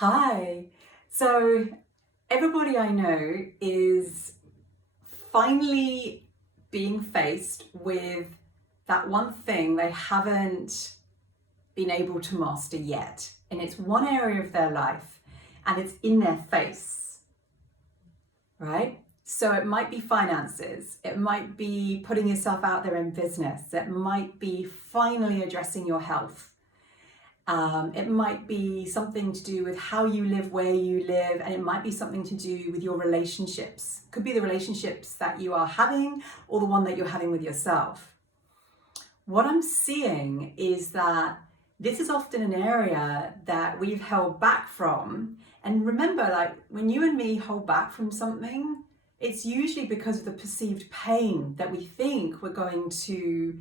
Hi. So everybody I know is finally being faced with that one thing they haven't been able to master yet. And it's one area of their life and it's in their face, right? So it might be finances, it might be putting yourself out there in business, it might be finally addressing your health. It might be something to do with how you live, where you live, and it might be something to do with your relationships. Could be the relationships that you are having or the one that you're having with yourself. What I'm seeing is that this is often an area that we've held back from. And remember, like when you and me hold back from something, it's usually because of the perceived pain that we think we're going to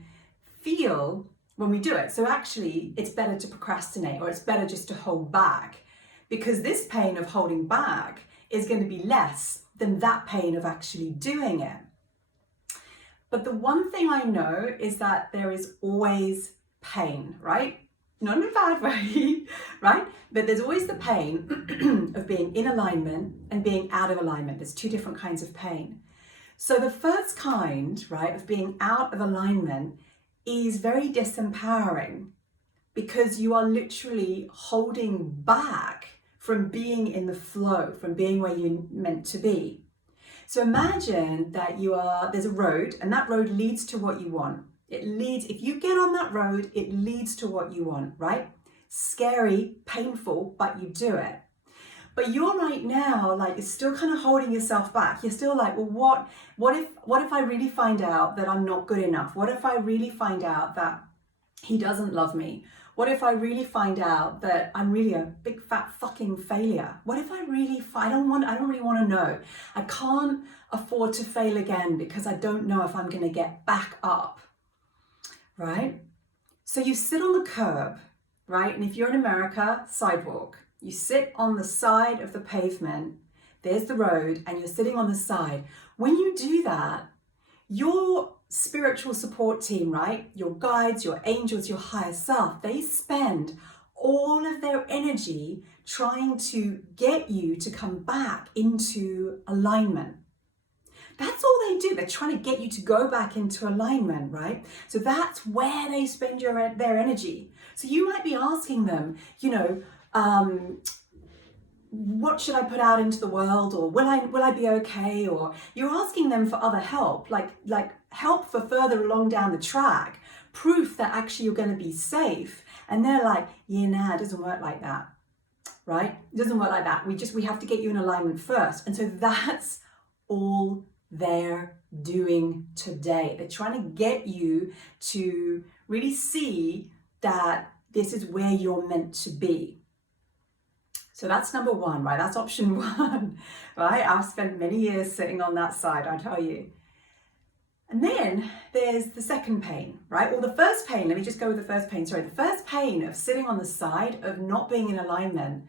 feel when we do it. So actually it's better to procrastinate, or it's better just to hold back, because this pain of holding back is going to be less than that pain of actually doing it. But the one thing I know is that there is always pain, right? Not in a bad way, right? But there's always the pain of being in alignment and being out of alignment. There's two different kinds of pain. So the first kind, right, of being out of alignment is very disempowering, because you are literally holding back from being in the flow, from being where you're meant to be. So imagine that there's a road, and that road leads to what you want. If you get on that road, it leads to what you want, right? Scary, painful, but you do it. But you're right now, like, you're still kind of holding yourself back. You're still like, well, what if I really find out that I'm not good enough? What if I really find out that he doesn't love me? What if I really find out that I'm really a big fat fucking failure? What if I really, I don't really want to know. I can't afford to fail again because I don't know if I'm going to get back up, right? So you sit on the curb, right? And if you're in America, sidewalk. You sit on the side of the pavement, there's the road, and you're sitting on the side. When you do that, your spiritual support team, right? Your guides, your angels, your higher self, they spend all of their energy trying to get you to come back into alignment. That's all they do. They're trying to get you to go back into alignment, right? So that's where they spend their energy. So you might be asking them, what should I put out into the world, or will I be okay? Or you're asking them for other help, like help for further along down the track, proof that actually you're going to be safe. And they're like, yeah, nah, it doesn't work like that, right? It doesn't work like that. We have to get you in alignment first. And so that's all they're doing today. They're trying to get you to really see that this is where you're meant to be. So that's number one, right? That's option one, right? I've spent many years sitting on that side, I tell you. And then there's the second pain, right? Or the first pain, let me just go with the first pain. Sorry, the first pain of sitting on the side, of not being in alignment,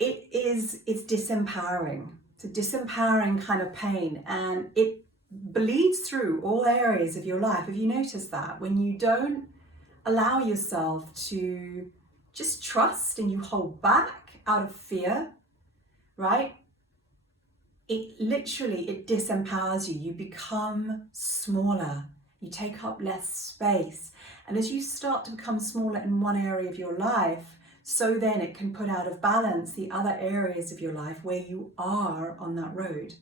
it's disempowering. It's a disempowering kind of pain, and it bleeds through all areas of your life. Have you noticed that? When you don't allow yourself to just trust and you hold back out of fear, right? It disempowers you. You become smaller. You take up less space. And as you start to become smaller in one area of your life, so then it can put out of balance the other areas of your life where you are on that road.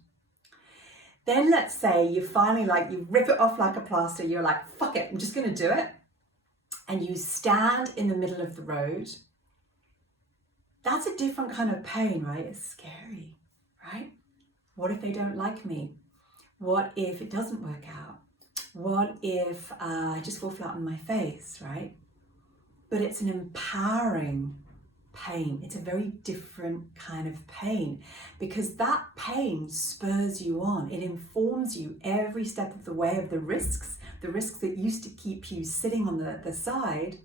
Then let's say you finally, you rip it off like a plaster. You're like, fuck it, I'm just going to do it. And you stand in the middle of the road. That's a different kind of pain, right? It's scary, right? What if they don't like me? What if it doesn't work out? What if I just fall flat on my face, right? But it's an empowering pain. It's a very different kind of pain, because that pain spurs you on. It informs you every step of the way of the risks that used to keep you sitting on the side.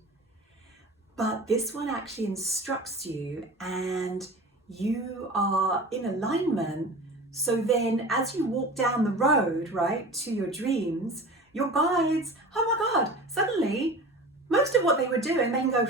But this one actually instructs you, and you are in alignment. So then as you walk down the road, right, to your dreams, your guides, oh my God, suddenly most of what they were doing, they can go,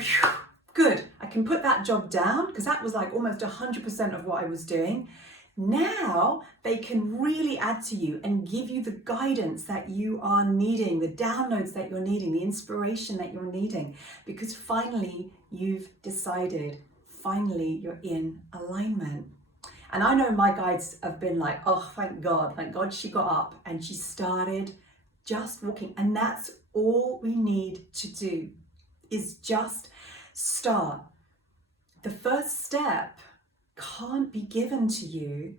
good, I can put that job down because that was like almost 100% of what I was doing. Now they can really add to you and give you the guidance that you are needing, the downloads that you're needing, the inspiration that you're needing, because finally you've decided, finally you're in alignment. And I know my guides have been like, oh, thank God she got up and she started just walking. And that's all we need to do, is just start. The first step can't be given to you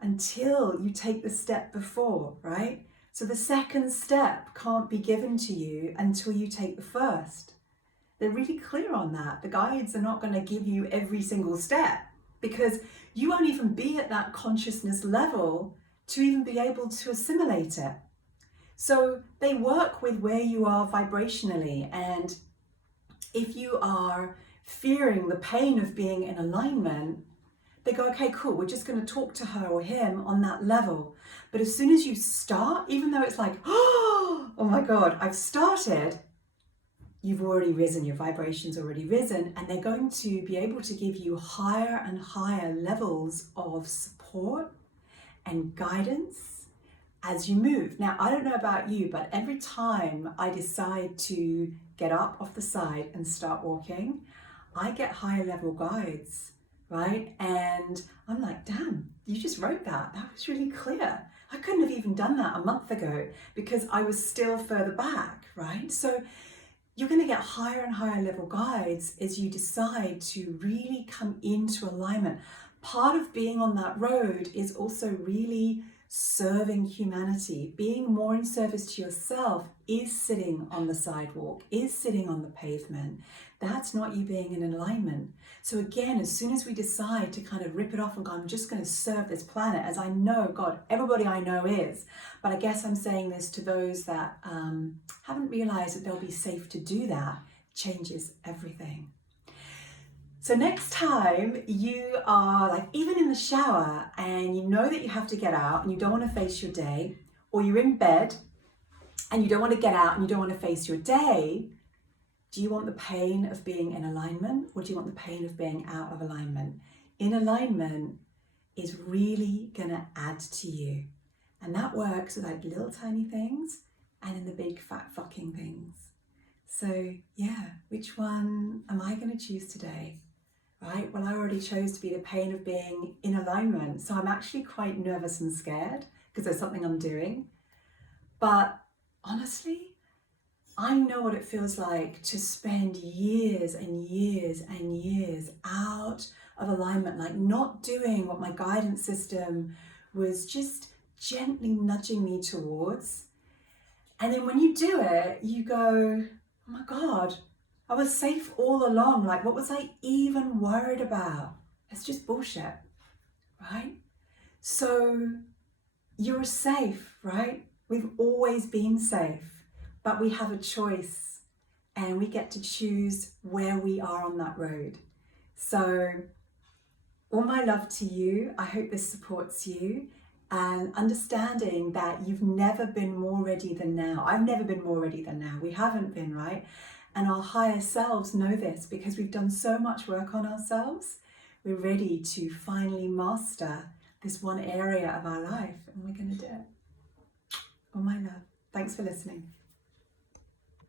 until you take the step before, right? So the second step can't be given to you until you take the first. They're really clear on that. The guides are not going to give you every single step because you won't even be at that consciousness level to even be able to assimilate it. So they work with where you are vibrationally, and if you are fearing the pain of being in alignment, they go, okay, cool, we're just going to talk to her or him on that level. But as soon as you start, even though it's like, oh my God, I've started, you've already risen, your vibration's already risen, and they're going to be able to give you higher and higher levels of support and guidance as you move. Now, I don't know about you, but every time I decide to get up off the side and start walking, I get higher level guides, right? And I'm like, damn, you just wrote that. That was really clear. I couldn't have even done that a month ago because I was still further back, right? So you're going to get higher and higher level guides as you decide to really come into alignment. Part of being on that road is also really serving humanity. Being more in service to yourself is sitting on the sidewalk, is sitting on the pavement. That's not you being in alignment. So again, as soon as we decide to kind of rip it off and go, I'm just going to serve this planet, as I know, God, everybody I know is, but I guess I'm saying this to those that haven't realized that they'll be safe to do that, changes everything. So next time you are like even in the shower and you know that you have to get out and you don't want to face your day, or you're in bed and you don't want to get out and you don't want to face your day, do you want the pain of being in alignment, or do you want the pain of being out of alignment? In alignment is really going to add to you. And that works with like little tiny things and in the big fat fucking things. So yeah, which one am I going to choose today? Right? Well, I already chose to be the pain of being in alignment. So I'm actually quite nervous and scared because there's something I'm doing. But honestly, I know what it feels like to spend years and years and years out of alignment, like not doing what my guidance system was just gently nudging me towards. And then when you do it, you go, oh my God, I was safe all along. Like, what was I even worried about? It's just bullshit, right? So you're safe, right? We've always been safe. But we have a choice and we get to choose where we are on that road. So all my love to you. I hope this supports you, and understanding that you've never been more ready than now. I've never been more ready than now. We haven't been, right? And our higher selves know this because we've done so much work on ourselves. We're ready to finally master this one area of our life, and we're going to do it. All my love. Thanks for listening.